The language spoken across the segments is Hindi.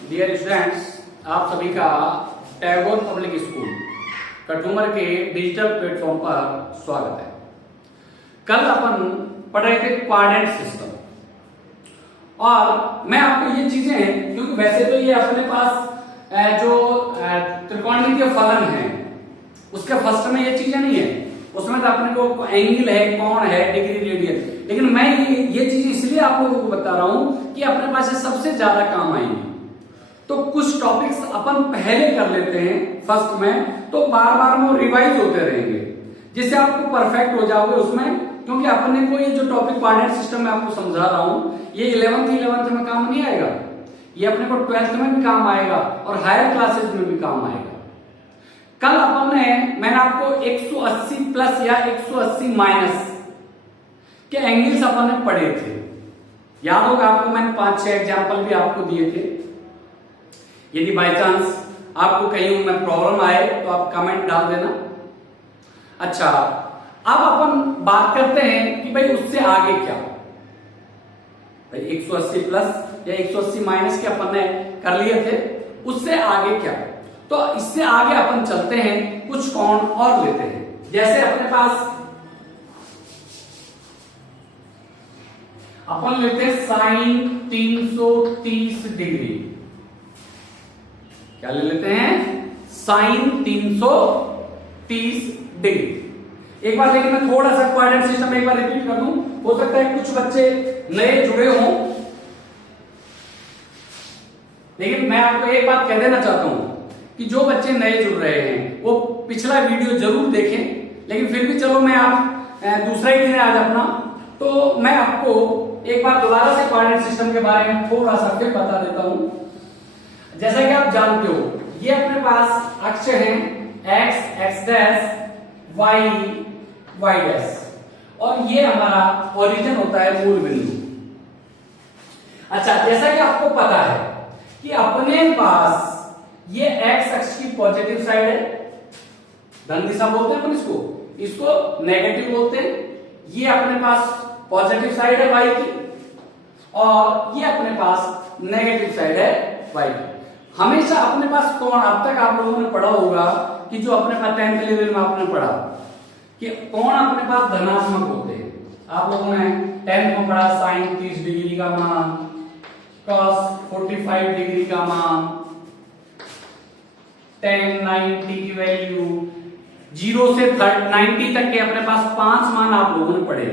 डियर स्टूडेंट्स, आप सभी का टैगोर पब्लिक स्कूल कठूमर के डिजिटल प्लेटफॉर्म पर स्वागत है। कल अपन पढ़ रहे थे क्वाड्रेंट सिस्टम और मैं आपको ये चीजें, क्योंकि वैसे तो ये अपने पास जो त्रिकोणमितीय फलन है उसके फर्स्ट में ये चीजें नहीं है, उसमें तो अपने को एंगल है, कोण है, डिग्री, रेडियन, लेकिन मैं ये चीज इसलिए आप लोगों को बता रहा हूं कि अपने पास ये सबसे ज्यादा काम आएंगी। तो कुछ टॉपिक्स अपन पहले कर लेते हैं फर्स्ट में, तो बार बार वो रिवाइज होते रहेंगे जिससे आपको परफेक्ट हो जाओगे उसमें, क्योंकि अपने को ये जो टॉपिक क्वाड्रेंट सिस्टम में आपको समझा रहा हूं ये 11th में काम नहीं आएगा, ये अपने को 12th में भी काम आएगा और हायर क्लासेज में भी काम आएगा। कल अपन ने मैंने आपको 180 प्लस या 180 माइनस के एंगल्स अपन ने पढ़े थे, याद होगा आपको, मैंने 5-6 एग्जाम्पल भी आपको दिए थे। यदि बाय चांस आपको कहीं में प्रॉब्लम आए तो आप कमेंट डाल देना। अच्छा, अब अपन बात करते हैं कि भाई उससे आगे क्या, भाई 180 प्लस या 180 माइनस के अपन ने कर लिए थे, उससे आगे क्या। तो इससे आगे अपन चलते हैं, कुछ कोण और लेते हैं। जैसे अपने पास अपन लेते हैं साइन 330 डिग्री, क्या ले लेते हैं, साइन 330 डिग्री। एक बार लेकिन मैं थोड़ा सा क्वाड्रेंट सिस्टम एक बार रिपीट कर दूं, हो सकता है कुछ बच्चे नए जुड़े हों, लेकिन मैं आपको एक बात कह देना चाहता हूं कि जो बच्चे नए जुड़ रहे हैं वो पिछला वीडियो जरूर देखें, लेकिन फिर भी चलो मैं आप दूसरा ही दिन है आज अपना, तो मैं आपको एक बार दोबारा से क्वाड्रेंट सिस्टम के बारे में थोड़ा सा फिर बता देता हूं। जैसा कि आप जानते हो, ये अपने पास अक्ष है x, x dash, y, y dash, और ये हमारा ओरिजिन होता है मूल बिंदु। अच्छा, जैसा कि आपको पता है कि अपने पास ये x अक्ष की पॉजिटिव साइड है, धन दिशा बोलते हैं अपन इसको नेगेटिव बोलते हैं। ये अपने पास पॉजिटिव साइड है y की और ये अपने पास नेगेटिव साइड है y की। हमेशा अपने पास कोण, अब तक आप लोगों ने पढ़ा होगा कि जो अपने पास 10th लेवल में आपने पढ़ा कि कोण अपने पास धनात्मक होते हैं। आप लोगों ने 10th में पढ़ा साइन 30 डिग्री का मान, cos 45 डिग्री का मान, tan 90 की वैल्यू, 0 से 90 तक के अपने पास 5 मान आप लोगों ने पढ़े।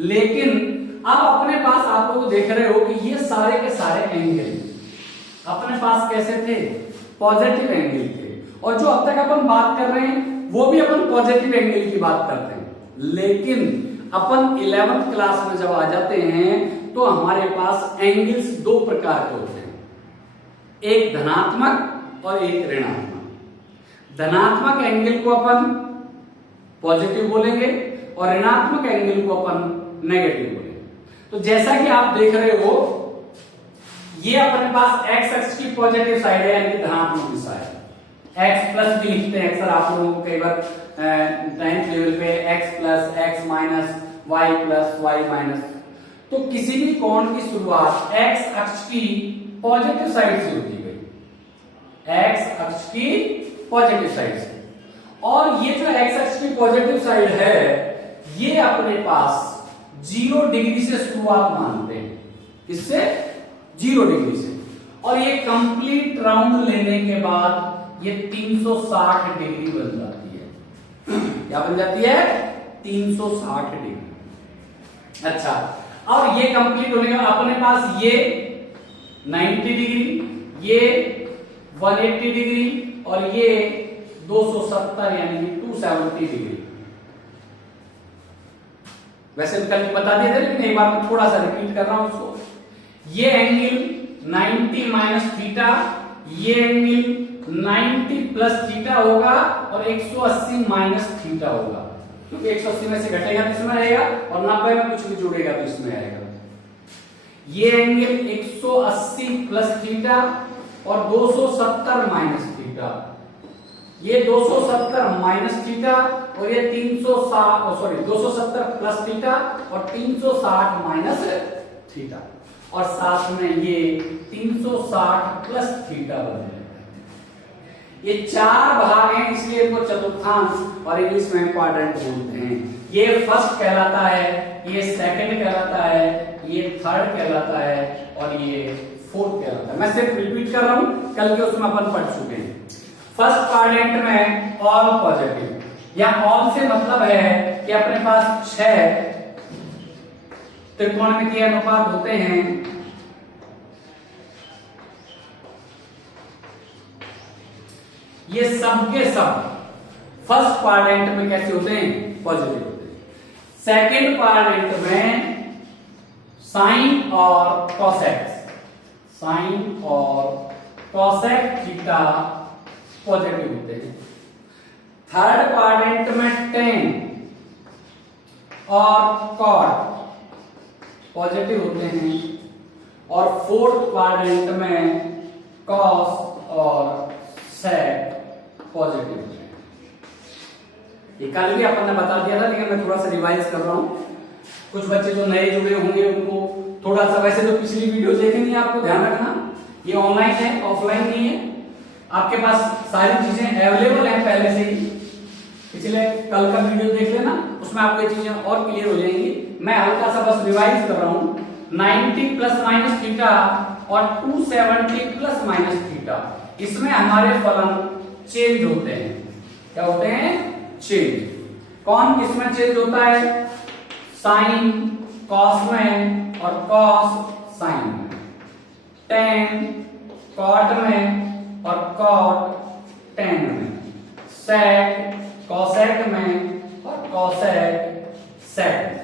लेकिन अब अपने पास आप लोग देख रहे हो कि ये सारे के सारे एंगल अपने पास कैसे थे, पॉजिटिव एंगल थे, और जो अब तक अपन बात कर रहे हैं वो भी अपन पॉजिटिव एंगल की बात करते हैं। लेकिन अपन 11th क्लास में जब आ जाते हैं तो हमारे पास एंगल्स दो प्रकार के होते हैं, एक धनात्मक और एक ऋणात्मक। धनात्मक एंगल को अपन पॉजिटिव बोलेंगे और ऋणात्मक एंगल को अपन नेगेटिव बोलेंगे। तो जैसा कि आप देख रहे हो, ये अपने पास x अक्ष की पॉजिटिव साइड है, यानी धनात्मक दिशा है। x प्लस भी लिखते हैं अक्सर आप लोगों को कई बार 9th लेवल पे, x plus, x minus, y plus, y minus. तो किसी भी कोण की शुरुआत x अक्ष की पॉजिटिव साइड से होती है, x अक्ष की पॉजिटिव साइड से। और ये जो x अक्ष की पॉजिटिव साइड है ये अपने पास 0 डिग्री से शुरुआत मानते हैं, इससे 0 डिग्री से, और ये कंप्लीट राउंड लेने के बाद ये 360 डिग्री बन जाती है। क्या बन जाती है? 360 डिग्री। अच्छा, और ये कंप्लीट होने के बाद अपने पास ये 90 डिग्री, ये 180 डिग्री और ये 270 यानी 270 डिग्री। वैसे कल बता दिए थे, लेकिन एक बार मैं थोड़ा सा रिपीट कर रहा हूं उसको। ये एंगल 90 माइनस थीटा, ये एंगल 90 प्लस थीटा होगा और 180 माइनस थीटा होगा, क्योंकि 180 में से घटेगा तो इसमें रहेगा और 90 में कुछ भी जुड़ेगा तो इसमें आएगा। ये एंगल 180 प्लस थीटा और 270 माइनस थीटा, ये 270 माइनस थीटा और ये 270 प्लस थीटा और 360 माइनस थीटा। और साथ में ये 360 प्लस थीटा बन जाएगा। ये 4 भाग हैं, इसलिए इनको चतुर्थांश और इंग्लिश में क्वाड्रेंट बोलते हैं। ये फर्स्ट कहलाता है, ये सेकंड कहलाता है, ये थर्ड कहलाता है और ये फोर्थ कहलाता है। मैं सिर्फ रिपीट कर रहा हूं, कल के उसमें अपन पढ़ चुके हैं। फर्स्ट क्वाड्रेंट में ऑल पॉजिटिव, या ऑल से मतलब है कि अपने पास 6 त्रिकोणमितीय अनुपात होते हैं, ये सब के सब फर्स्ट क्वाड्रेंट में कैसे होते हैं? पॉजिटिव होते हैं। सेकंड क्वाड्रेंट में साइन और कॉसेक, साइन और कॉसेक थीटा पॉजिटिव होते हैं। थर्ड क्वाड्रेंट में टेन और कॉट पॉजिटिव होते हैं और फोर्थ क्वाड्रेंट में कॉस और सेक पॉजिटिव होते हैं। ये कल भी अपन ने बता दिया था, लेकिन मैं थोड़ा सा रिवाइज कर रहा हूं। कुछ बच्चे जो नए जुड़े होंगे उनको थोड़ा सा, वैसे तो पिछली वीडियो देखेंगे, आपको ध्यान रखना ये ऑनलाइन है, ऑफलाइन नहीं है। आपके पास सारी चीजें अवेलेबल हैं पहले से ही। पिछले कल का वीडियो देख लेना, उसमें आपको चीजें और क्लियर हो जाएंगी। मैं हल्का सा बस रिवाइज कर रहा हूं। 90 प्लस माइनस थीटा और 270 प्लस माइनस थीटा, इसमें हमारे फलन चेंज होते हैं। क्या होते हैं? चेंज। कौन किसमें चेंज होता है? साइन कॉस में और कॉस साइन में, टेन कॉट में और कॉट टेन में, सेक कॉसेक में और कॉसेक सेक में।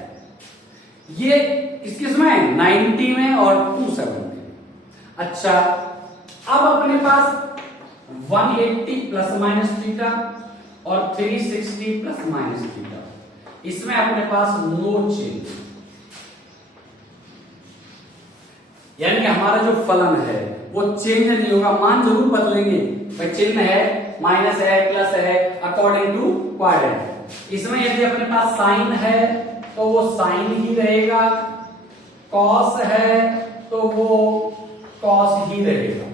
ये किस किस में? 90 में और 270। अच्छा, अब अपने पास 180 प्लस माइनस थीटा और 360 प्लस माइनस थीटा, इसमें अपने पास नो चेंज, यानी कि हमारा जो फलन है वो चेंज नहीं होगा। मान जरूर बदलेंगे, भाई चिन्ह है, माइनस है, प्लस है, अकॉर्डिंग टू क्वाड्रेंट। इसमें यदि अपने पास साइन है तो वो साइन ही रहेगा, कॉस है तो वो कॉस ही रहेगा,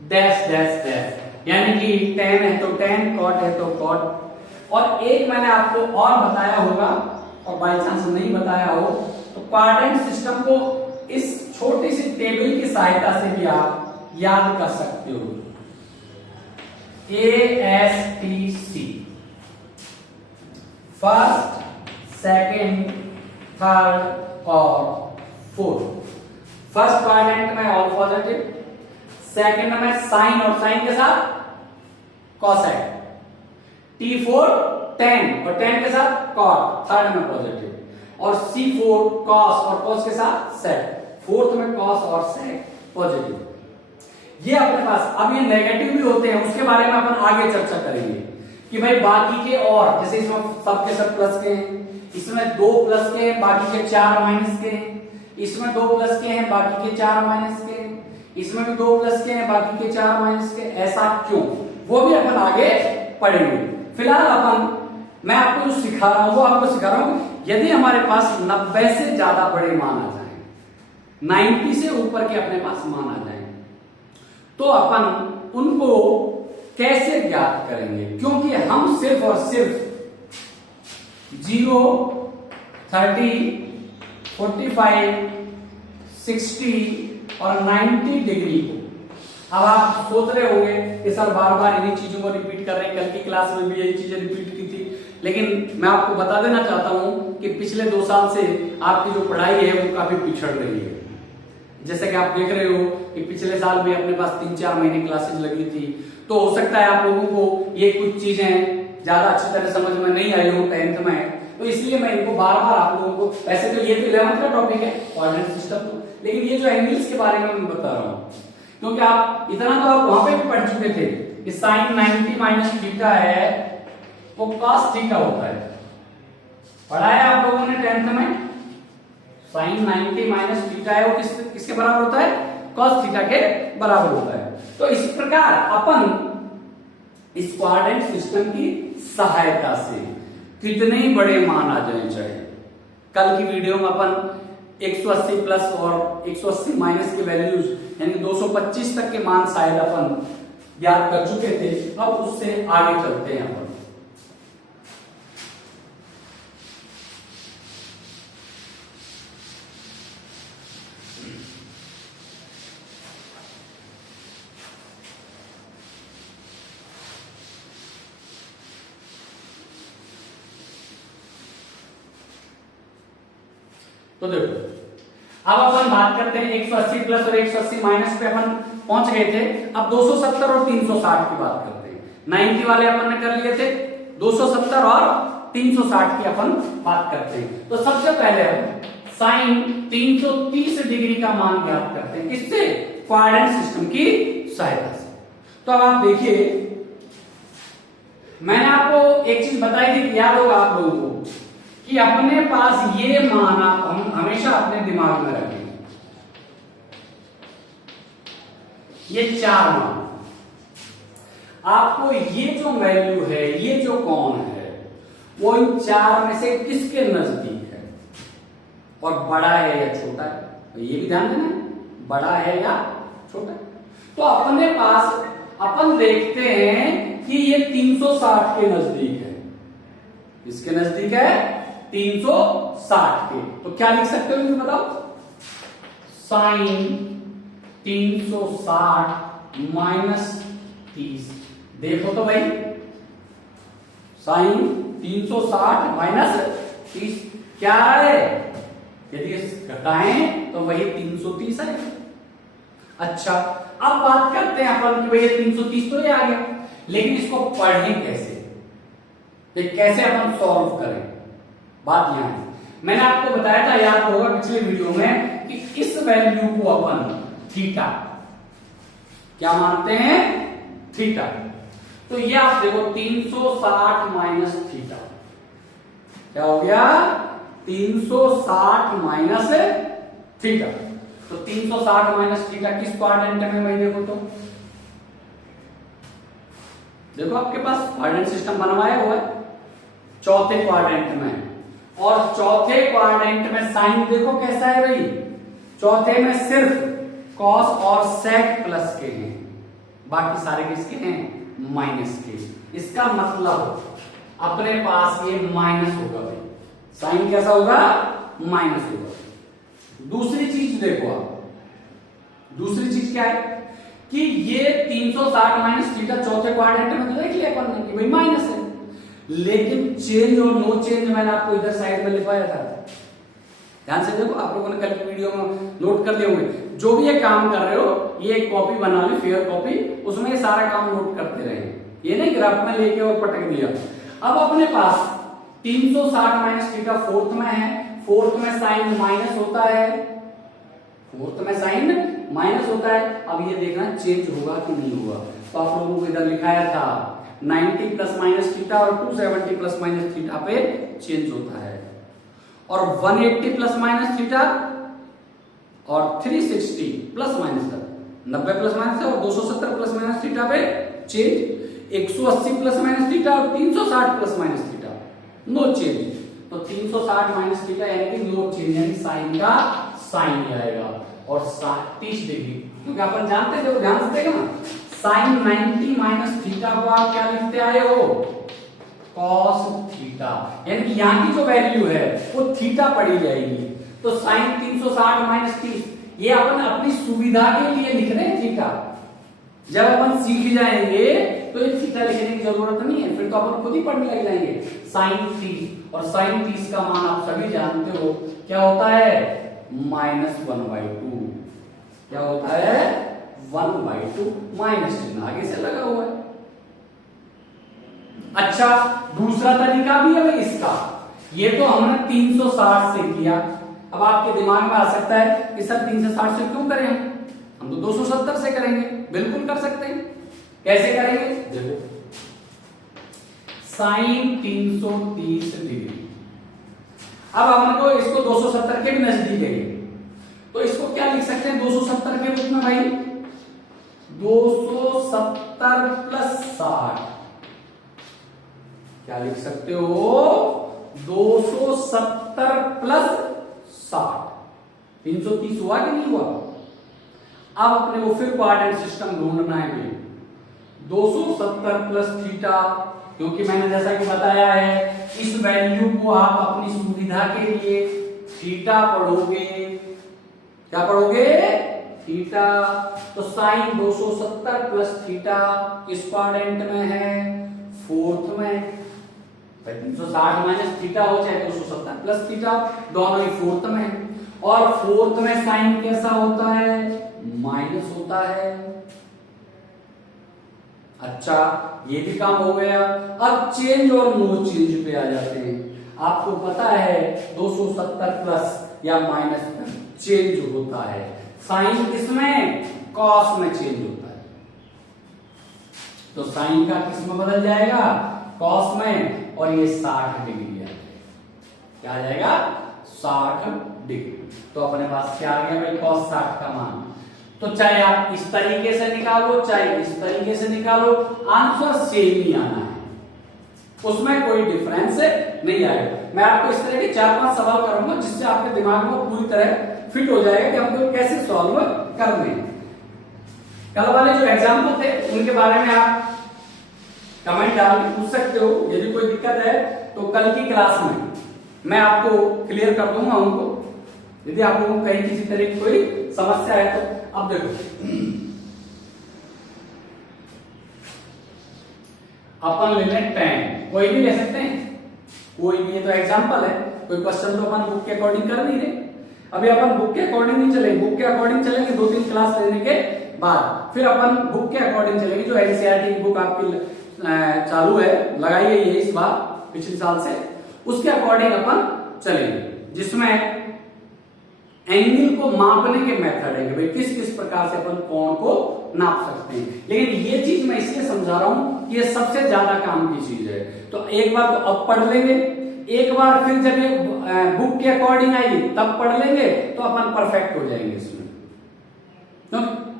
डैश डैश डैश, यानी कि टेन है तो टेन, कॉट है तो कॉट। और एक मैंने आपको और बताया होगा, और बाई चांस नहीं बताया हो तो क्वाड्रेंट सिस्टम को इस छोटी सी टेबल की सहायता से भी आप याद कर सकते हो। ASTC, फर्स्ट, सेकंड, थर्ड और फोर्थ। फर्स्ट क्वाड्रेंट में ऑल पॉजिटिव, सेकंड में साइन और साइन के साथ कॉसेक, T4 10 और 10 के साथ कॉट, थर्ड में पॉजिटिव, और C4 कॉस और कॉस के साथ सेक, फोर्थ में कॉस और सेक पॉजिटिव। ये अपने पास, अब ये नेगेटिव भी होते हैं, उसके बारे में अपन आगे चर्चा करेंगे कि भाई बाकी के, और जैसे इसमें सब के सब प्लस के हैं, इसमें 2 प्लस के हैं, बाकी के 4 माइनस के हैं, इसमें 2 प्लस के हैं, बाकी के 4 माइनस के हैं, इसमें भी 2 प्लस के हैं, बाकी के 4 माइनस के। ऐसा क्यों, वो भी अपन आगे पढ़ेंगे। फिलहाल अपन, मैं आपको जो सिखा रहा हूं वो आपको सिखा रहा हूं, यदि हमारे पास 90 से ज्यादा बड़े मान आ जाए, 90 से ऊपर के अपने पास मान आ जाए, तो अपन उनको कैसे ज्ञात करेंगे? क्योंकि हम सिर्फ और सिर्फ 0, 30, 45, 60 और 90 डिग्री को, अब आप सोच रहे होंगे कि सर बार बार इन्हीं चीजों को रिपीट कर रहे हैं, कल की क्लास में भी यही चीजें रिपीट की थी, लेकिन मैं आपको बता देना चाहता हूं कि पिछले 2 साल से आपकी जो पढ़ाई है वो काफी पिछड़ रही है। जैसे कि आप देख रहे हो कि पिछले साल भी अपने पास 3-4 महीने क्लासेस लगी थी, तो हो सकता है आप लोगों को ये कुछ चीजें ज्यादा अच्छी तरह समझ में नहीं आई हो 10th में, तो इसलिए मैं इनको बार बार आप लोगों को, वैसे तो ये तो 11th का टॉपिक है कोऑर्डिनेट सिस्टम, लेकिन ये जो एंगल्स के बारे में मैं बता रहा हूँ, क्योंकि आप इतना तो आप वहां पे भी पढ़ चुके थे कि साइन 90 माइनस थीटा है वो कॉस थीटा होता है, पढ़ा है आप लोगों ने 10th में। साइन 90 माइनस थीटा है वो किसके बराबर होता है? कॉस थीटा के बराबर होता है। तो इस प्रकार अपन इस कोऑर्डिनेट सिस्टम की सहायता से कितने बड़े मान आ जाने चाहिए, कल की वीडियो में अपन 180 प्लस और 180 माइनस के वैल्यूज यानी 225 तक के मान शायद अपन याद कर चुके थे। अब उससे आगे चलते हैं अपन। तो देखो अब अपन बात करते हैं 180 प्लस और 180 माइनस पे अपन पहुंच गए थे। अब 270 और 360 की बात करते हैं। 90 वाले अपन ने कर लिए थे, 270 और 360 की अपन बात करते हैं। तो सबसे पहले हम साइन 330 डिग्री का मान ज्ञात करते हैं, किससे? क्वाड्रेंट सिस्टम की सहायता से। तो अब आप देखिए, मैंने आपको एक चीज बताई थी, याद होगा आप लोगों को, कि अपने पास ये मान आप हम हमेशा अपने दिमाग में रखें, ये 4 मान। आपको ये जो वैल्यू है, ये जो कौन है, वो इन 4 में से किसके नजदीक है और बड़ा है या छोटा है, तो ये भी ध्यान देना है, बड़ा है या छोटा है। तो अपने पास अपन देखते हैं कि ये 360 के नजदीक है। किसके नजदीक है? 360 के। तो क्या लिख सकते हो मुझे बताओ? Sine 360 minus 30। देखो तो भाई, साइन 360 माइनस 30 क्या है? यदि घटाएं तो वही 330 है। अच्छा, अब बात करते हैं अपन कि भाई 330 तो ये आ गया, लेकिन इसको पढ़ें कैसे, ये कैसे अपन सॉल्व करें? बात यहां है, मैंने आपको बताया था, याद होगा पिछले वीडियो में, कि इस वैल्यू को अपन थीटा क्या मानते हैं? थीटा। तो ये आप देखो 360 माइनस थीटा क्या हो गया? 360 माइनस थीटा। तो 360 माइनस थीटा किस क्वाड्रेंट में भाई? देखो तो, देखो आपके पास क्वाड्रेंट सिस्टम बनवाया हुआ है, चौथे क्वाड्रेंट में। और चौथे क्वाड्रेंट में साइन देखो कैसा है भाई, चौथे में सिर्फ कॉस और सेक प्लस के हैं, बाकी सारे किसके हैं? माइनस के। इसका मतलब अपने पास ये माइनस होगा भाई, साइन कैसा होगा? माइनस होगा। दूसरी चीज देखो आप, दूसरी चीज क्या है कि ये 360 माइनस थीटा चौथे क्वाड्रेंट में तो देख लिया अपन ने कि भाई माइनस है, लेकिन चेंज और नो चेंज मैंने आपको इधर साइड में लिखवाया था। ध्यान से देखो, आप लोगों ने कल की वीडियो में नोट कर लिए होंगे। जो भी ये काम कर रहे हो, ये एक कॉपी बना लो, फेयर कॉपी, उसमें ये सारा काम नोट करते रहे, ये नहीं ग्राफ में लेके और पटक दिया। अब अपने पास 360 माइनस थीटा फोर्थ में है, फोर्थ में साइन माइनस होता है, फोर्थ में साइन माइनस होता है। अब ये देखना चेंज होगा कि नहीं होगा। तो आप लोगों को इधर लिखाया था 90 प्लस माइनस थीटा और 270 प्लस माइनस थीटा पे चेंज होता है, और 180 प्लस माइनस थीटा और 360 प्लस माइनस 90 प्लस माइनस और 270 प्लस माइनस थीटा पे चेंज, 180 प्लस माइनस थीटा और 360 plus minus theta no change. तो 360 माइनस थीटा यानी कि नो चेंज, यानी साइन का साइन आएगा और 30 डिग्री, क्योंकि अपन जानते थे, ध्यान से देखो ना, साइन 90 माइनस थीटा को आप क्या लिखते आए हो? कॉस थीटा, यानी कि यहाँ की जो वैल्यू है वो थीटा पड़ी जाएगी। तो साइन 360 माइनस 30 ये अपन अपनी सुविधा के लिए लिख रहे हैं थीटा। जब अपन सीख जाएंगे तो ये थीटा लिखने की जरूरत नहीं है, फिर तो अपन खुद ही पढ़ने लग जाएंगे। साइन 30, और साइन 30 का मान आप सभी जानते हो क्या होता है? -1/2। क्या होता है? 1/2, माइनस चिन्ह आगे से लगा हुआ है। अच्छा, दूसरा तरीका भी है भाई इसका, ये तो हमने 360 से किया। अब आपके दिमाग में आ सकता है कि सर 360 से क्यों करें, हम तो 270 से करेंगे। बिल्कुल कर सकते हैं। कैसे करेंगे? देखो, साइन 330 डिग्री, अब हमको इसको 270 के भी नजदीक है, तो इसको क्या लिख सकते हैं 270 के रूप में भाई? 270 प्लस 60 क्या लिख सकते हो? 270 प्लस 60। 330 हुआ कि नहीं हुआ? अब अपने को फिर कोऑर्डिनेट सिस्टम ढूंढना है भाई। 270 प्लस थीटा, क्योंकि मैंने जैसा कि बताया है इस वैल्यू को आप अपनी सुविधा के लिए थीटा पढ़ोगे। क्या पढ़ोगे? थीटा। तो साइन 270 प्लस थीटा किस क्वाड्रेंट में है? फोर्थ में। 360 माइनस थीटा हो चाहे 270 प्लस थीटा, दोनों ही फोर्थ में। और फोर्थ में साइन कैसा होता है? माइनस होता है। अच्छा, ये भी काम हो गया। अब चेंज और नो चेंज पे आ जाते हैं। आपको पता है 270 प्लस या माइनस चेंज होता है। साइन किसमें? कॉस में चेंज होता है। तो साइन का किस में बदल जाएगा? कॉस में। और ये 60 डिग्री आ जाएगा। क्या आ जाएगा? 60 डिग्री। तो अपने पास क्या आ गया भाई? कॉस 60 का मान। तो चाहे आप इस तरीके से निकालो चाहे इस तरीके से निकालो, आंसर सेम ही आना है, उसमें कोई डिफरेंस नहीं आएगा। मैं आपको इस तरह के 4-5 सवाल करूंगा जिससे आपके दिमाग में पूरी तरह फिट हो जाएगा कि हमको कैसे सॉल्व करने हैं। कल वाले जो एग्जाम्पल थे उनके बारे में आप कमेंट डाल के पूछ सकते हो। यदि कोई दिक्कत है तो कल की क्लास में मैं आपको क्लियर कर दूंगा उनको। यदि आप लोगों को कहीं किसी तरह की कोई समस्या है तो अब देखो, अपन ले लें 10, कोई भी ले सकते हैं, कोई भी। ये तो एग्जांपल है, कोई क्वेश्चन तो अपन बुक के अकॉर्डिंग कर नहीं रहे। अभी अपन बुक के अकॉर्डिंग नहीं चलेंगे, बुक के अकॉर्डिंग चलेंगे 2-3 क्लास लेने के बाद, फिर अपन बुक के अकॉर्डिंग चलेंगे। जो एनसीईआरटी की बुक आपकी चालू है, लगाई गई है इस बार पिछले साल से, उसके अकॉर्डिंग अपन चलेंगे, जिसमें एंगल को मापने के मेथड है कि भाई किस किस प्रकार से अपन कोण को नाप सकते हैं। लेकिन ये चीज मैं इसलिए समझा रहा हूं कि ये सबसे ज्यादा काम की चीज है। तो एक बार तो अब पढ़ लेंगे, एक बार फिर जब ये बुक के अकॉर्डिंग आएगी तब पढ़ लेंगे, तो अपन परफेक्ट हो जाएंगे इसमें। तो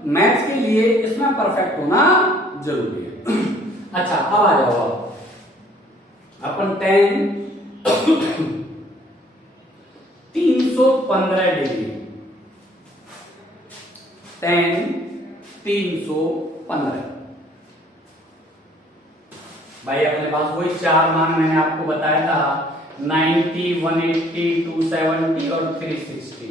मैथ्स के लिए इसमें परफेक्ट होना जरूरी है। अच्छा, अब आ जाओ अपन 315 डिग्री, 315 भाई अपने पास वही 4 मान मैंने आपको बताया था, 90, 180, 270 और 360।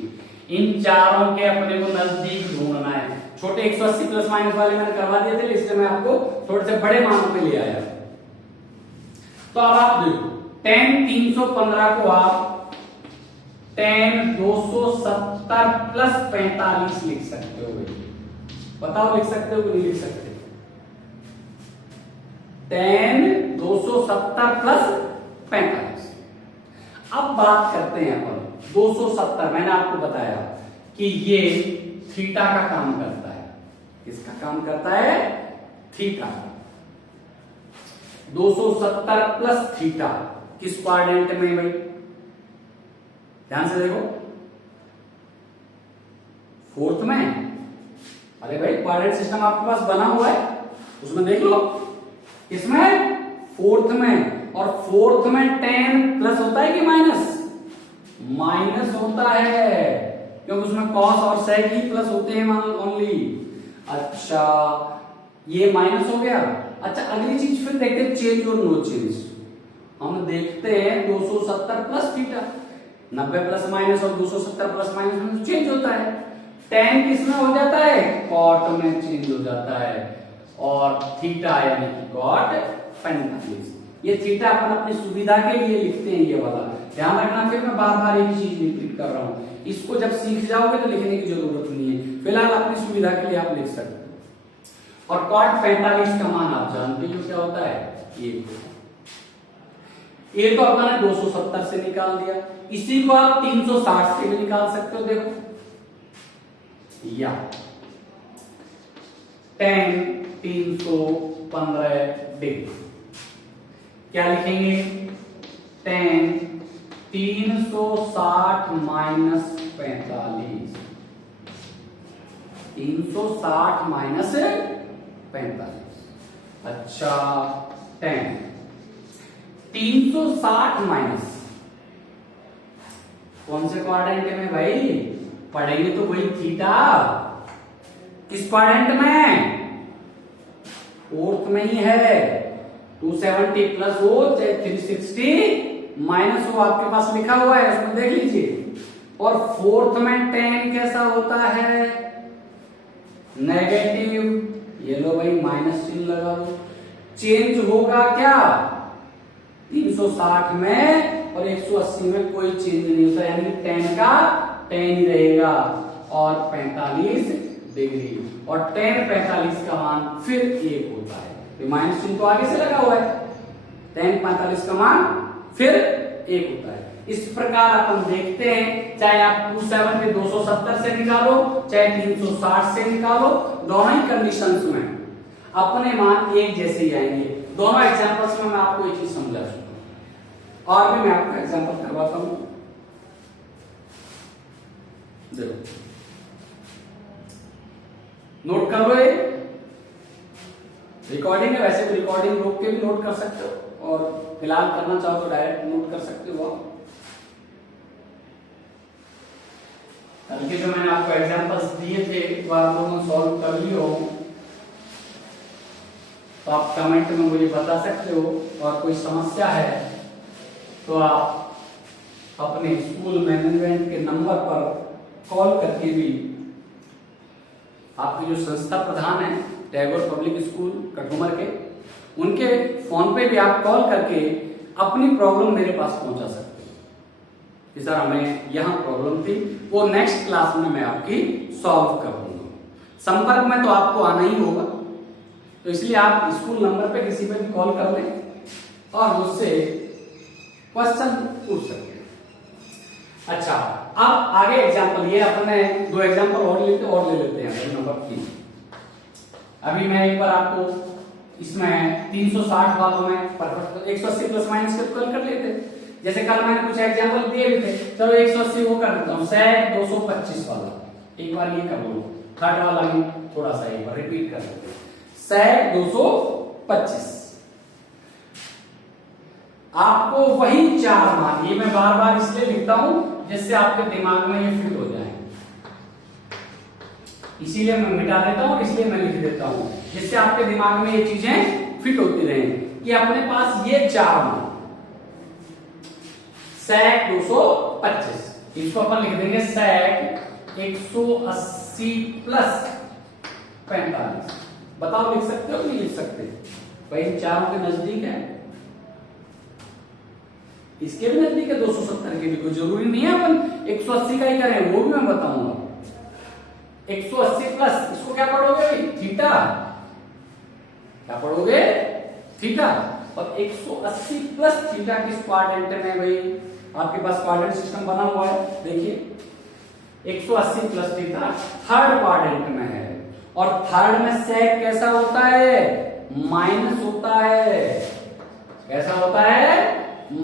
इन चारों के अपने को नजदीक ढूंढना है। छोटे 180 प्लस माइनस वाले मैंने करवा दिए थे, इसलिए मैं आपको थोड़े से बड़े मानों पे ले आया। तो अब आप देखो 10 315 को आप 10 270 प्लस 45 लिख सकते हो। बताओ लिख सकते हो कि नहीं लिख सकते? 10 270 प्लस 45। अब बात करते हैं अपन 270। मैंने आपको बताया कि ये थीटा का काम करता है। किसका काम करता है? थीटा। 270 प्लस थीटा किस क्वाड्रेंट में भाई? ध्यान से देखो, फोर्थ में। अरे भाई क्वाड्रेंट सिस्टम आपके पास बना हुआ है, उसमें देख लो। किसमें? फोर्थ में। और फोर्थ में 10 प्लस होता है कि माइनस? माइनस होता है, क्योंकि उसमें कॉस और सेक ही प्लस होते हैं ओनली। अच्छा, ये माइनस हो गया। अच्छा, अगली चीज फिर देखते हैं, चेंज और नो चेंज। हम देखते हैं 270 प्लस थीटा, 90 प्लस माइनस और 270 प्लस माइनस में चेंज होता है। 10 किसमें हो जाता है? कॉट में चेंज हो जाता है। और थीटा यानी कि कॉट 45। ये थीटा अपन अपनी सुविधा के लिए लिखते हैं, ये वाला ध्यान रखना। फिर मैं बार बार एक चीज रिपीट कर रहा हूं, इसको जब सीख जाओगे तो लिखने की जरूरत नहीं है, फिलहाल अपनी सुविधा के लिए आप लिख सकते हो। और कॉट 45 का मान आप जानते हो क्या होता है? ये तो अपना 270 से निकाल दिया, इसी को आप 360 से भी निकाल सकते हो। देखो, या 10 315 डिग्री क्या लिखेंगे? 10 360 माइनस 45, 360 माइनस 45। अच्छा, 10 360 माइनस कौन से क्वाड्रेंट में भाई? पढ़ेंगे तो वही थीटा किस क्वाड्रेंट में, फोर्थ में ही है। 270 प्लस हो चाहे 360 माइनस हो, आपके पास लिखा हुआ है, उसमें देख लीजिए। और फोर्थ में टेन कैसा होता है, नेगेटिव। ये लो भाई माइनस चिन्ह लगा दो। चेंज होगा क्या, 360 में और 180 में कोई चेंज नहीं होता, यानी टेन का टेन ही रहेगा और 45 डिग्री, और टेन 45 का मान फिर 1 होता है। तो माइनस चिन्ह तो आगे से लगा हुआ है, टेन 45 का मान फिर 1 होता है। इस प्रकार अपन देखते हैं, चाहे आप 270 270 से निकालो, चाहे 360 से निकालो, दोनों ही कंडीशंस में अपने मान एक जैसे ही आएंगे। दोनों एग्जांपल्स में मैं आपको एक चीज समझा चुका हूं, और भी मैं आपको एग्जांपल करवाता हूं। देखो, नोट कर लो, ये रिकॉर्डिंग है, वैसे भी रिकॉर्डिंग रोक के भी नोट कर सकते हो, और फिलहाल करना चाहो तो डायरेक्ट नोट कर सकते हो आप। कल के जो मैंने आपको एग्जांपल्स दिए थे वो आप लोगों ने सॉल्व कर लिए हो, तो आप कमेंट में मुझे बता सकते हो, और कोई समस्या है तो आप अपने स्कूल मैनेजमेंट के नंबर पर कॉल करके भी, आपके जो संस्था प्रधान है टैगोर पब्लिक स्कूल कठुमर के, उनके फोन पे भी आप कॉल करके अपनी प्रॉब्लम मेरे पास पहुंचा सकते हो कि सर हमें यहाँ प्रॉब्लम थी, वो नेक्स्ट क्लास में मैं आपकी सॉल्व कर दूंगा। संपर्क में तो आपको आना ही होगा, तो इसलिए आप स्कूल नंबर पे किसी पे भी कॉल कर लें और मुझसे क्वेश्चन पूछ सकते हैं। अच्छा, अब आगे एग्जांपल, ये अपने 2 एग्जांपल और ले लेते हैं नंबर 3। अभी मैं एक बार आपको इसमें 360 वालों में परफेक्ट 180 प्लस माइनस कल कर लेते हैं। जैसे कल मैंने कुछ एग्जांपल दिए भी थे, चलो 180 वो कर देता हूं, sec 225 वाला एक बार ये कर लो, थर्ड वाला भी थोड़ा सा एक बार रिपीट कर लेते हैं। sec 225, आपको वही 4 मान, ये मैं बार बार इसलिए लिखता हूं जिससे आपके दिमाग में ये फिट हो जाए, इसीलिए मैं मिटा देता हूं, इसलिए मैं लिख देता हूं जिससे आपके दिमाग में ये चीजें फिट होती रहें कि अपने पास ये 4 मान, sec 225, इसको अपन लिख देंगे sec 180 प्लस 45। बताओ लिख सकते हो कि नहीं लिख सकते, भाई इन चारों के नजदीक है, इसके भी नजदीक है, 270 के भी, कोई जरूरी नहीं है अपन 180 का ही करें, वो भी मैं बताऊंगा। 180 प्लस इसको क्या पढ़ोगे भाई, थीटा, क्या पढ़ोगे, थीटा, और 180 प्लस थीटा किस क्वाड्रेंट में भाई, आपके पास क्वाड्रेंट सिस्टम बना हुआ है, देखिए 180 प्लस थीटा थर्ड क्वाड्रेंट में है, और थर्ड में sec कैसा होता है, माइनस होता है, कैसा होता है,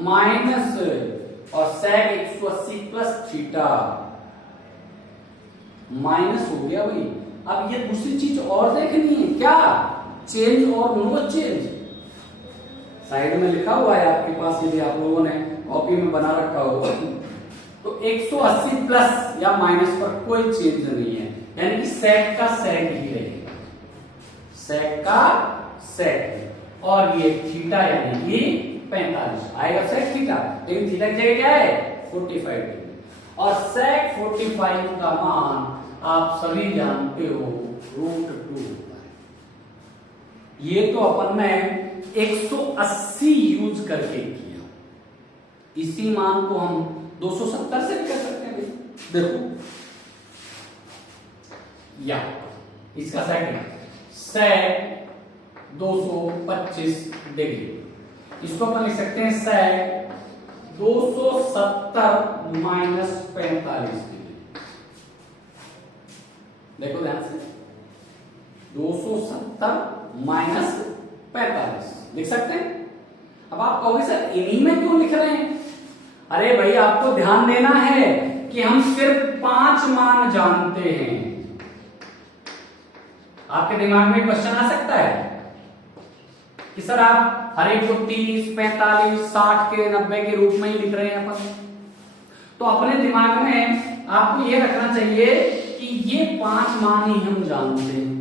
माइनस, और sec 180 प्लस थीटा माइनस हो गया भाई। अब ये दूसरी चीज और देखनी है, क्या, चेंज और नो चेंज, साइड में लिखा हुआ है आपके पास, यदि आप लोगों ने कॉपी में बना रखा होगा, तो 180 प्लस या माइनस पर कोई चेंज नहीं है, यानी कि sec का sec ही रहेगा, sec का sec, और ये थीटा यानी कि 45 आएगा sec थीटा, लेकिन थीटा की जगह क्या है 45 डिग्री, और sec 45 का मान आप सभी जानते हो √2 होता है। ये तो अपन ने 180 यूज करके किया, इसी मान को हम 270 से भी कर सकते हैं। देखो या इसका सेकंड sec 225 डिग्री, इसको अपन लिख सकते हैं sec 270 माइनस 45 डिग्री। देखो ध्यान से, 270 माइनस 45 लिख सकते हैं। अब आप कहोगे सर इन्हीं में क्यों लिख रहे हैं, अरे भाई आपको ध्यान देना है कि हम सिर्फ 5 मान जानते हैं। आपके दिमाग में क्वेश्चन आ सकता है कि सर आप हर एक को 30, 45, 60 के 90 के रूप में ही लिख रहे हैं अपन, तो अपने दिमाग में आपको ये रखना चाहिए कि ये 5 मान ही हम जानते हैं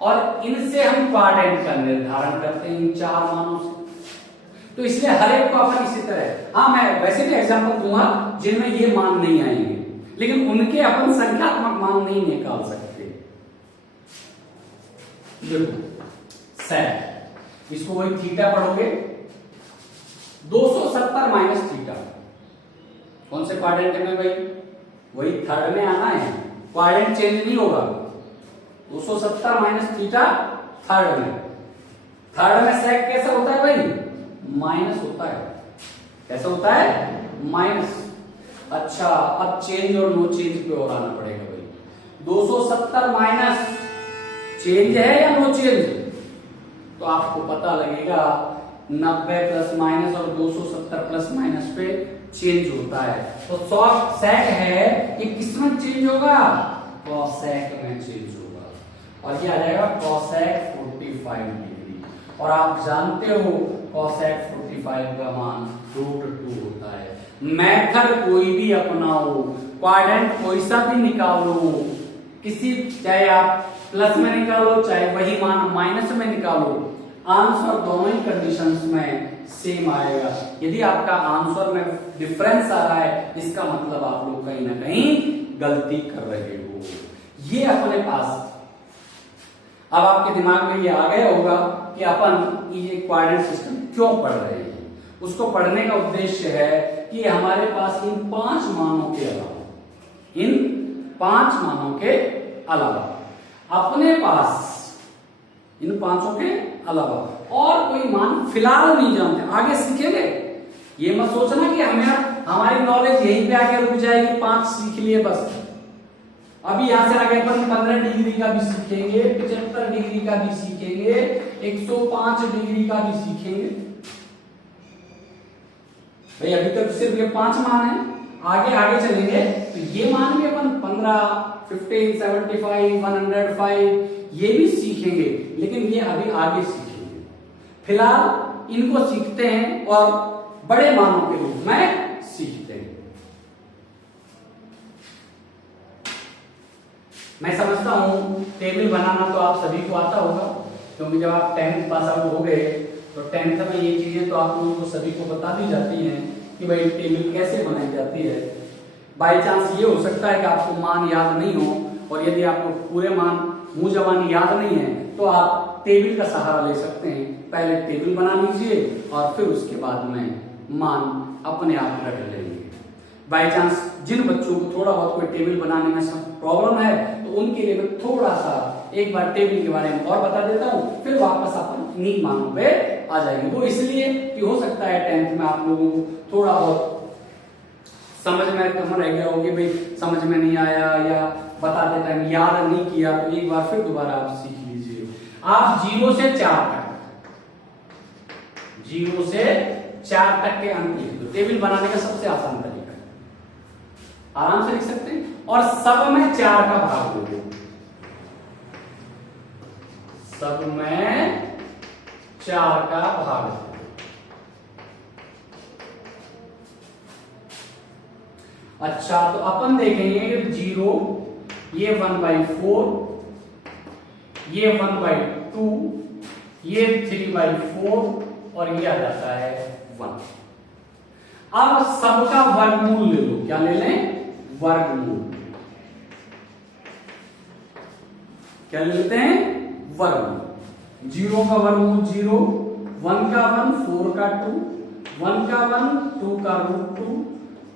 और इनसे हम क्वाड्रेंट का निर्धारण करते हैं इन 4 मानों से। तो इसलिए हर एक को अपन इसी तरह, हाँ मैं वैसे भी एग्जांपल दूंगा जिनमें ये मान नहीं आएंगे, लेकिन उनके अपन संख्यात्मक मान नहीं निकाल सकते। देखो सेक, इसको वही थीटा पढ़ोगे, 270 माइनस थीटा, कौन से क्वाड्रेंट में भाई? वही थर्ड में आना है, क्वाड्रेंट चेंज नहीं होगा। 270 माइनस थीटा थर्ड में, थर्ड में सेक कैसा होता है भाई? माइनस होता है। कैसा होता है? माइनस। अच्छा अब चेंज और नो चेंज पे और आना पड़ेगा भाई। 270 माइनस चेंज है या नो चेंज? तो आपको पता लगेगा 90 प्लस माइनस और 270 प्लस माइनस पे चेंज होता है। तो सेक है ये किस में चेंज होगा? कॉसेक में चेंज होगा और ये आ जाएगा कॉसेक 45 डिग्री। और आप जानते हो कॉसेक 45 का मान √2 होता है। मेथड कोई भी अपनाओ, क्वाड्रेंट कोई सा भी निकालो, किसी चाहे आप प्लस में निकालो चाहे वही मान माइनस में निकालो, आंसर दोनों ही कंडीशंस में सेम आएगा। यदि आपका आंसर में डिफरेंस आ रहा है इसका मतलब आप लोग कहीं ना कहीं गलती कर रहे हो। ये अपने पास अब आपके दिमाग में ये आ गया होगा कि अपन ये क्वाड्रेंट सिस्टम क्यों पढ़ रहे हैं। उसको पढ़ने का उद्देश्य है कि हमारे पास इन 5 मानों के अलावा, इन 5 मानों के अलावा अपने पास इन 5 के अलावा और कोई मान फिलहाल नहीं जानते, आगे सीखेंगे। ये मत सोचना कि हमारी नॉलेज यहीं पे आके रुक जाएगी, 5 सीख लिए बस। अभी यहां से आगे अपन 15 डिग्री का भी सीखेंगे, 75 डिग्री का भी सीखेंगे, 105 डिग्री का भी सीखेंगे। भाई अभी तक सिर्फ ये 5 मान है, आगे आगे चलेंगे तो ये मान भी अपन 15, 15, 75, 105 ये भी सीखेंगे, लेकिन ये अभी आगे सीखेंगे। फिलहाल इनको सीखते हैं और बड़े मानों के रूप में सीखते हैं। मैं समझता हूं टेबल बनाना तो आप सभी को आता होगा, क्योंकि जब आप 10th पास आउट हो गए तो 10th में ये चीजें तो आप लोगों को सभी को बता दी जाती हैं कि भाई टेबल कैसे बनाई जाती है। बाय चांस ये हो सकता है कि आपको मान याद नहीं हो, और यदि आपको पूरे मान मुंह जबानी याद नहीं है तो आप टेबल का सहारा ले सकते हैं। पहले टेबल बना लीजिए और फिर उसके बाद में मान अपने आप रख लेंगे। बाय चांस जिन बच्चों को थोड़ा बहुत कोई टेबल बनाने में प्रॉब्लम है तो उनके लिए मैं थोड़ा सा एक बार टेबल के बारे में और बता देता हूँ, फिर वापस अपन इन्हीं मानों पे आ जाएंगे। वो इसलिए कि हो सकता है 10th में आप लोगों को थोड़ा बहुत समझ में कम रह गया होगी, भाई समझ में नहीं आया या बताते टाइम याद नहीं किया, तो एक बार फिर दोबारा आप सीख लीजिए। आप 0 से 4 तक, 0 से 4 तक के अंक लिख दो। टेबल बनाने का सबसे आसान तरीका है, आराम से लिख सकते हैं। और सब में 4 का भाग दो, सब में 4 का भाग दो। अच्छा तो अपन देखेंगे कि 0 ये 1/4, ये 1/2, ये 3/4 और ये आ जाता है 1। अब सबका वर्गमूल ले लो। क्या ले लें? वर्गमूल। क्या ले लेते हैं? वर्गमूल। 0 का वर्गमूल 0, 1 का 1, 4 का 2, 1 का 1, 2 का √2,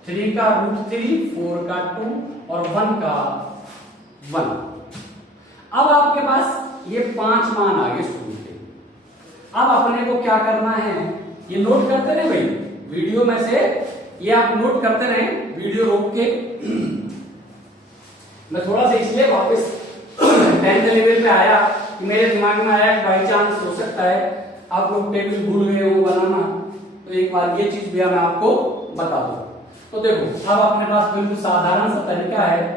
3 का √3, 4 का 2 और 1 का 1। अब आपके पास ये 5 मान आ गए शुरू के। अब अपने को क्या करना है, ये नोट करते रहे भाई वीडियो में से, ये आप नोट करते रहे वीडियो रोक के। मैं थोड़ा सा इसलिए वापस 10th लेवल पे आया कि मेरे दिमाग में आया कि बाई चांस हो सकता है आप लोग टेबल भूल गए हो बनाना, तो एक बार ये चीज भी मैं आपको बता दूं। तो देखो अब अपने पास बिल्कुल साधारण सा तरीका है।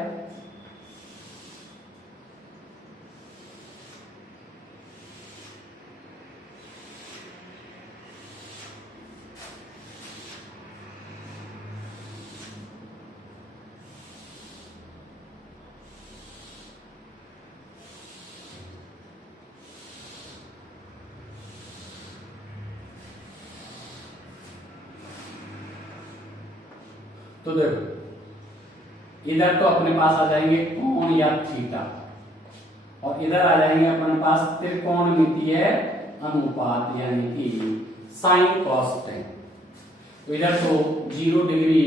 तो देखो इधर तो अपने पास आ जाएंगे कोण या थीटा, और इधर आ जाएंगे अपने पास त्रिकोणमितीय अनुपात यानी कि साइन कॉस टेन। तो इधर तो 0 डिग्री,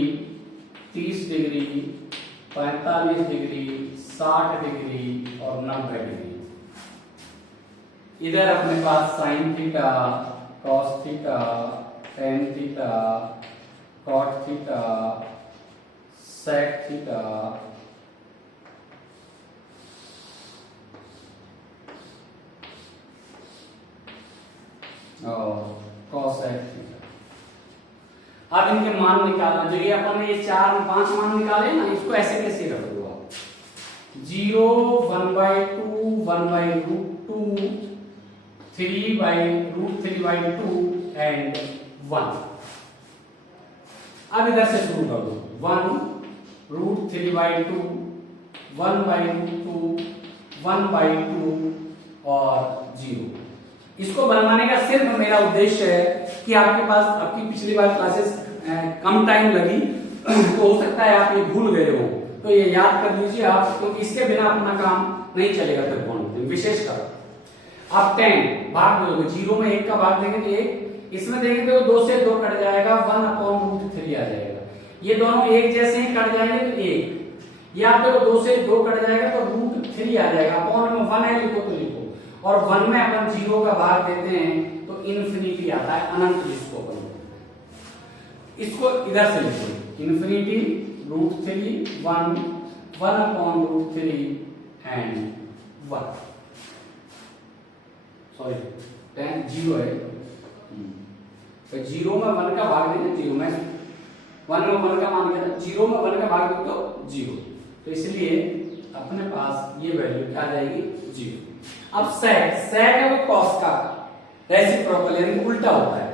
30 डिग्री, 45 डिग्री, 60 डिग्री और 90 डिग्री। इधर अपने पास sine theta, cos theta, tan theta, cot theta, sec theta, और कॉसेक थीटा। अब इनके मान निकालना, जो ये अपन ने ये 4-5 मान निकाले ना, इसको ऐसे कैसे रख दो आप, 0, 1/2, 1/√2, 3/√3/2 एंड 1। अब इधर से शुरू कर दो, 1√3/2, 1/√2, 1/2 और 0। इसको बनवाने का सिर्फ मेरा उद्देश्य है कि आपके पास, आपकी पिछली बार क्लासेस कम टाइम लगी तो हो सकता है आप ये भूल गए हो, तो ये याद कर लीजिए आप, क्योंकि इसके बिना अपना काम नहीं चलेगा त्रिकोण विशेषकर। आप 10 भाग दोगे, 0 में 1 का भाग देंगे तो 1, इसमें देंगे तो 2 से 2 कट जाएगा, 1/√3 आ जाएगा। ये दोनों एक जैसे ही कट जाएंगे तो 1, या तो 2 से 2 कट जाएगा तो √3 आ जाएगा। अपॉन में 1 है लिखो तो लिखो, और 1 में अपन 0 का भाग देते हैं तो इन्फिनिटी आता है, अनंत जिसको अपन, इसको इधर से लिखो, इन्फिनिटी √3, 1, 1/√3 एंड 1। सॉरी 10 0 है, तो 0 में 1 का भाग देंगे, 0 में 1 में 1 का मान गया, 0 में 1 का भाग दो तो 0, तो इसलिए अपने पास ये वैल्यू क्या आ जाएगी, 0। अब सेक है वो कॉस का रेसिप्रोकल यानी उल्टा होता है,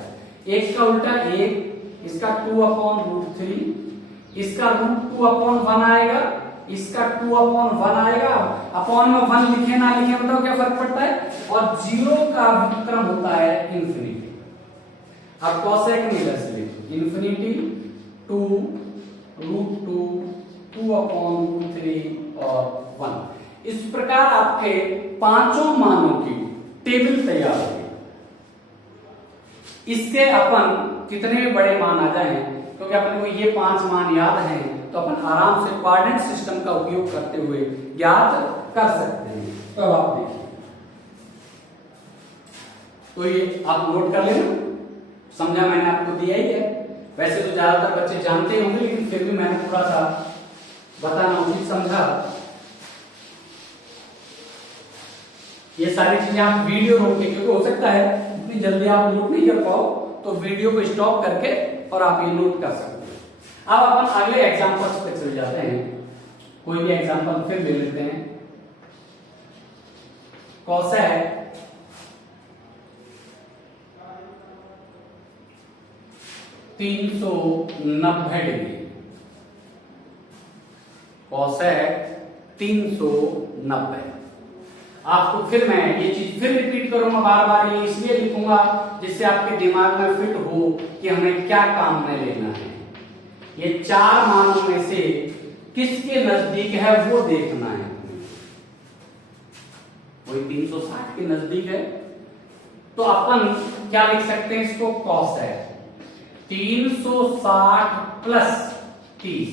एक का उल्टा 1, इसका 2/√3, इसका √2/1 आएगा, इसका 2/1 आएगा। अपॉन में 1 लिखे ना लिखे बताओ क्या फर्क पड़ता है, और 0 का व्युत्क्रम होता है इन्फिनिटी। अब कॉसेक में इधर से लिखो, इन्फिनिटी 2, √2, 2/√3 और 1। इस प्रकार आपके पांचों मानों की टेबल तैयार होगी। इसके अपन कितने भी बड़े मान आ जाएं, क्योंकि अपन को ये 5 मान याद हैं, तो अपन आराम से कोऑर्डिनेट सिस्टम का उपयोग करते हुए ज्ञात कर सकते हैं। तो अब आप देखिए, तो ये आप नोट कर लेना, समझा मैंने आपको दिया ही है। वैसे तो ज्यादातर बच्चे जानते होंगे, लेकिन फिर भी मैंने थोड़ा सा बताना उचित समझा। ये सारी चीजें आप वीडियो रोक के, क्योंकि हो सकता है इतनी जल्दी आप नोट नहीं कर पाओ, तो वीडियो को स्टॉप करके और आप ये नोट कर सकते हैं। अब अपन अगले एग्जांपल्स पे चले जाते हैं, कोई भी एग्जांपल फिर ले लेते हैं। Cosec 390 degree, cosec 390। आपको फिर मैं ये चीज फिर रिपीट करूंगा बार बार, ये इसलिए लिखूंगा जिससे आपके दिमाग में फिट हो कि हमें क्या काम में लेना है। ये 4 मानों में से किसके नजदीक है वो देखना है। कोई 360 के नजदीक है, तो अपन क्या लिख सकते हैं इसको, कोसेक 360 प्लस 30,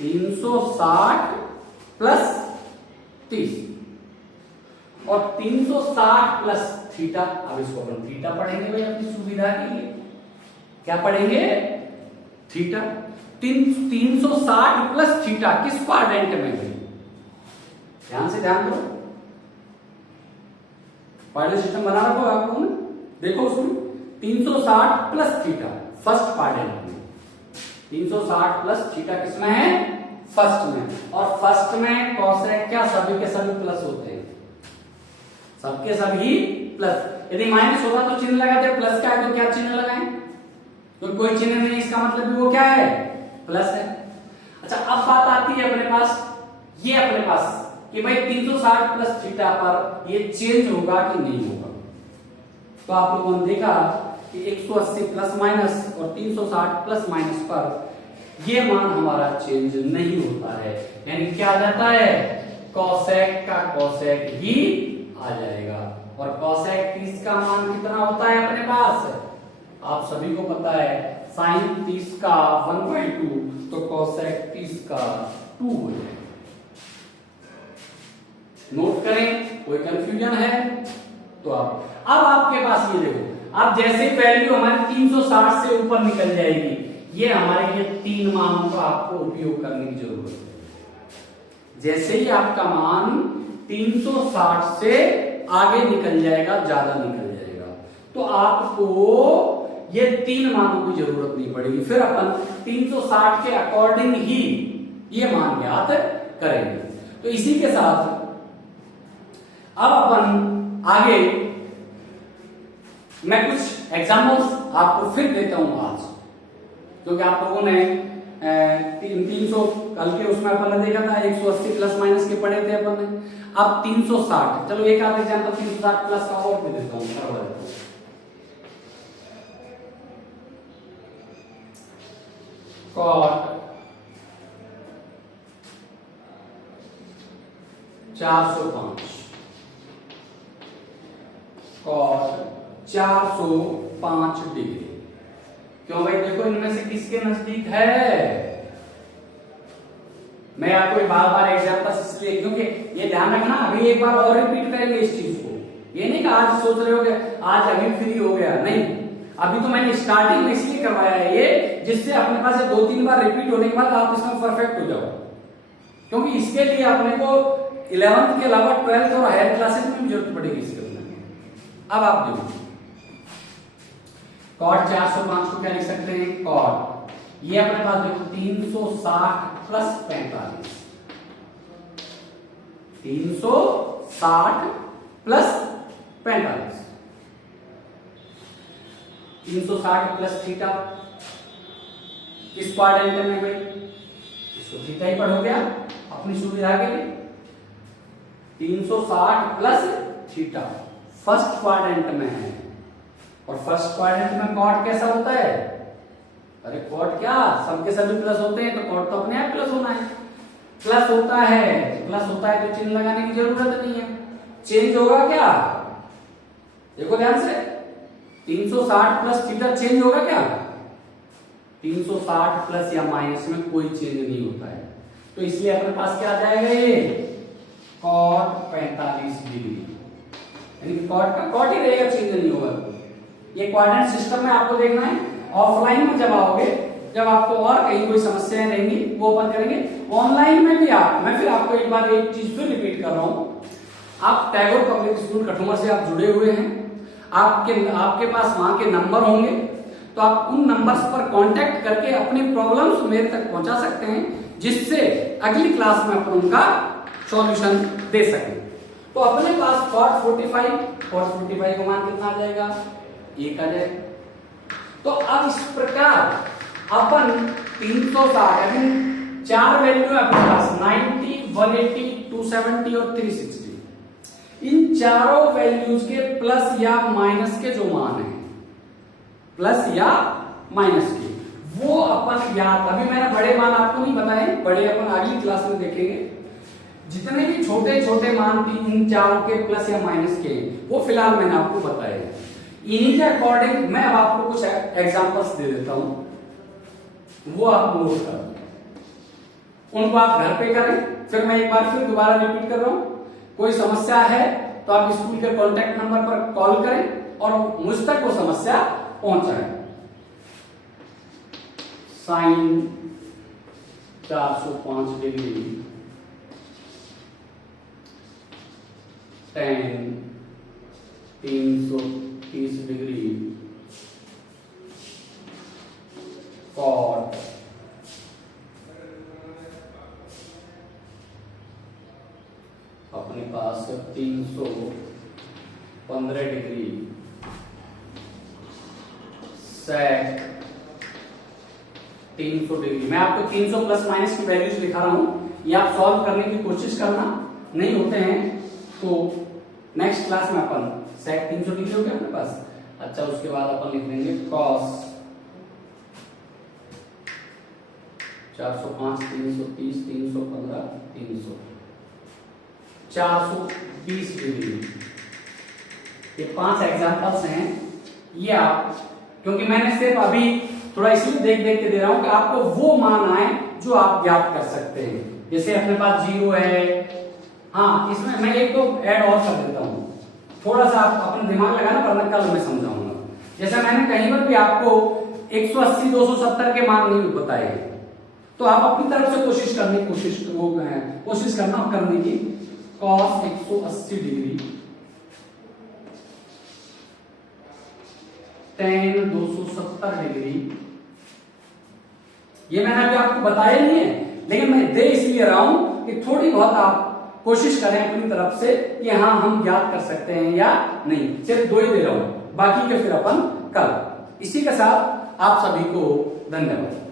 360 प्लस 30 और 360 प्लस थीटा। अब इसको अपन थीटा पढ़ेंगे भाई अपनी सुविधा के लिए। क्या पढ़ेंगे, थीटा। 360 प्लस थीटा किस क्वाड्रेंट में है, ध्यान से ध्यान दो, क्वाड्रेंट सिस्टम बना रखो आप लोगों ने, देखो उसमें 360 प्लस थीटा फर्स्ट क्वाड्रेंट में, 360 प्लस थीटा किसमें है, फर्स्ट में। और फर्स्ट में कोसेक क्या सभी के सभी प्लस होते हैं, सबके सभी प्लस। यदि माइनस होगा तो चिन्ह लगाते, प्लस का है तो क्या चिन्ह लगाएं, तो कोई चिन्ह नहीं, इसका मतलब भी वो क्या है, प्लस है। अच्छा अब बात आती है अपने पास, ये अपने पास कि भाई 360 प्लस थीटा पर ये चेंज होगा कि नहीं होगा। तो आप लोगों ने देखा कि 180 प्लस माइनस और 360 प्लस माइनस पर ये मान हमारा चेंज नहीं होता है, यानी क्या आ जाता है, कोसेक का कोसेक ही आ जाएगा। और कोसेक 30 का मान कितना होता है अपने पास, आप सभी को पता है, साइन 30 का 1/2, तो कोसेक 30 का 2 हो जाएगा। नोट करें, कोई कंफ्यूजन है तो आप, अब आपके पास ये देखो, अब जैसे वैल्यू हमारी 360 से ऊपर निकल जाएगी, ये हमारे ये 3 मानों का आपको उपयोग करने की जरूरत है। जैसे ही आपका मान 360 से आगे निकल जाएगा, ज्यादा निकल जाएगा, तो आपको ये 3 मानों की जरूरत नहीं पड़ेगी, फिर अपन 360 के अकॉर्डिंग ही ये मान ज्ञात करेंगे। तो इसी के साथ अब अपन आगे मैं कुछ एग्जांपल्स आपको फिर देता हूं आज, क्योंकि आप लोगों ने 300 कल के उसमें अपन ने देखा था 180 प्लस माइनस के पढ़े थे अपन ने, अब 360, चलो एक आध एग्जांपल 360 प्लस का और भी देता हूं, करवा देता हूं। Cot 405, cot 405 degree. क्यों भाई, देखो इनमें से किसके नजदीक है, मैं आपको बार बार एग्जांपल इसलिए, क्योंकि ये ध्यान रखना, अभी एक बार और रिपीट करेंगे इस चीज को, ये नहीं कि आज सोच रहे हो कि आज अभी फ्री हो गया, नहीं, अभी तो मैंने स्टार्टिंग में इसलिए करवाया है ये, जिससे अपने पास 2-3 बार रिपीट होने के बाद आप इसमें परफेक्ट हो जाओ, क्योंकि इसके लिए अपने को 11th के अलावा 12th और हायर क्लासेस में भी जरूरत पड़ेगी इसके। अब आप देखो, कॉट 405 को क्या लिख सकते हैं, कॉट, ये अपने पास देखो 360 प्लस 45, 360 प्लस 45, 360 प्लस थीटा, किस क्वाड्रेंट में भाई, इसको थीटा ही पढ़ोगे आप अपनी सुविधा के लिए। 360 प्लस थीटा फर्स्ट क्वाड्रेंट में है, और फर्स्ट क्वाड्रेंट में कॉट कैसा होता है, अरे कॉट क्या सबके सभी प्लस होते हैं, तो कॉट तो अपने आप प्लस होना है, प्लस होता है, प्लस होता है तो चिन्ह लगाने की जरूरत नहीं है। चेंज होगा क्या, देखो ध्यान से, 360 प्लस थीटा चेंज होगा क्या, 360 प्लस या माइनस में कोई चेंज नहीं होता है, तो इसलिए अपने पास क्या आ जाएगा, ये कॉट 45 डिग्री, यानी कॉट का कॉट ही रहेगा, चेंज नहीं होगा। ये क्वाड्रेंट सिस्टम में आपको देखना है, ऑफलाइन में जब आओगे, जब आपको और कहीं कोई समस्याएं रहेंगी वो अपन करेंगे, ऑनलाइन में भी आप, मैं फिर आपको एक बार एक चीज फिर रिपीट कर रहा हूं, आप टैगोर पब्लिक स्कूल कठुमर से आप जुड़े हुए हैं, आपके पास वहां के नंबर होंगे, तो आप उन नंबर्स पर कांटेक्ट करके अपनी प्रॉब्लम्स मेरे तक पहुंचा सकते हैं, जिससे अगली क्लास में अपन उनका सॉल्यूशन दे सकें। तो अपने पास कॉट 45 का मान कितना आ जाएगा, 1 आ जाएगा। तो अब इस प्रकार अपन 360, अभी 4 वैल्यू है अपने पास, 90, 180, 270 और 360, इन चारों वैल्यूज के प्लस या माइनस के जो मान है, प्लस या माइनस के, वो अपन याद, अभी मैंने बड़े मान आपको नहीं बताए, बड़े अपन अगली क्लास में देखेंगे। जितने भी छोटे छोटे मान थी इन चारों के प्लस या माइनस के, वो फिलहाल मैंने आपको बताया। इन्हीं के अकॉर्डिंग मैं अब आपको कुछ एग्जांपल्स दे देता हूं, वो आप नोट कर, उनको आप घर पे करें, फिर मैं एक बार फिर दोबारा रिपीट कर रहा हूं। कोई समस्या है तो आप स्कूल के कॉन्टैक्ट नंबर पर कॉल करें और मुझ तक वो समस्या पहुंचाएं। Sine 405 degree, tan 330 degree, cot अपने पास 315 डिग्री, सेक 300 डिग्री। मैं आपको 300 प्लस माइनस की वैल्यूज दिखा रहा हूं, ये आप सॉल्व करने की कोशिश करना, नहीं होते हैं तो नेक्स्ट क्लास में अपन सेक 300 डिग्री हो गया अपने पास, अच्छा, उसके बाद अपन लिख देंगे cos 405, 330, 315, 300, 420 डिग्री। ये 5 एग्जांपल्स हैं। ये आप, क्योंकि मैंने सिर्फ अभी थोड़ा इसलिए देख देख के दे रहा हूं कि आपको वो मान आए जो आप ज्ञात कर सकते हैं। जैसे अपने पास 0 है, हाँ इसमें मैं एक तो ऐड और कर देता हूं, थोड़ा सा आप अपना दिमाग लगाना, वरना कल मैं समझाऊंगा। जैसे मैंने कहीं पर भी आपको 180, 270 के मान नहीं बताए, तो आप अपनी तरफ से कोशिश करने की cos 180 डिग्री tan 270 डिग्री। ये मैंने अभी आपको बताया नहीं है, लेकिन मैं दे इसलिए रहा हूं कि थोड़ी बहुत आप कोशिश करें अपनी तरफ से कि हाँ हम ज्ञात कर सकते हैं या नहीं। सिर्फ 2 ही दे रहा हूं, बाकी के फिर अपन कल। इसी के साथ आप सभी को धन्यवाद।